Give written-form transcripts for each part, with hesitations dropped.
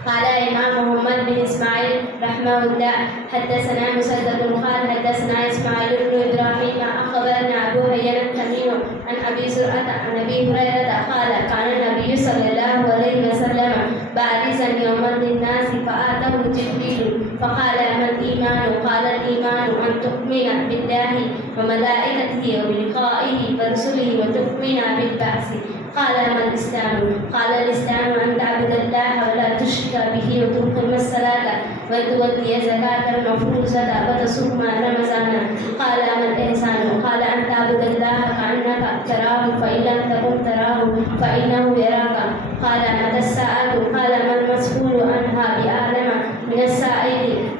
قال الإمام محمد بن إسماعيل رحمه الله حدثنا مسدد قال حدثنا إسماعيل بن إبراهيم أخبرنا أبو حيان التميمي عن أبي زرعة عن أبي هريرة قال كان النبي صلى الله عليه وسلم بارزا يوما للناس فآتاه جبريل فقال ما الإيمان؟ قال الإيمان أن تؤمن بالله وملائكته وبلقائه ورسله وتؤمن بالبعث. قال ما الإسلام؟ قال الإسلام أن تعبد الله ولا تشرك به وتقيم الصلاة وتؤتي الزكاة المفروضة وتصوم رمضان. قال ما الإحسان؟ قال أن تعبد الله كأنك تراه فإن لم تكن تراه فإنه يراك. قال متى الساعة؟ قال ما المسؤول عنها بأعلم من السائل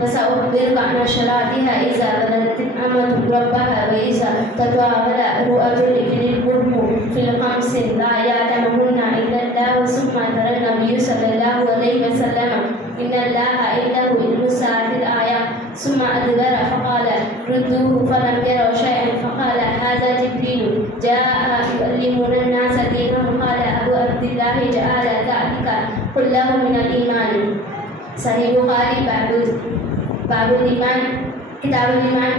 وسأخبرك عن أشراطها إذا ولدت الأمة ربها وإذا تطاول رؤى الإبل في الخمس لا يعلمهن إلا الله. ثم ترى النبي صلى الله عليه وسلم إن الله عنده علم الساعة الآية. ثم أدبر فقال ردوه فلم يروا شيئا فقال هذا جبريل جاء يعلمنا الناس دينهم. قال أبو عبد الله جعل ذلك كله من الإيمان. صحيح البخاري باب الإيمان كتاب الإيمان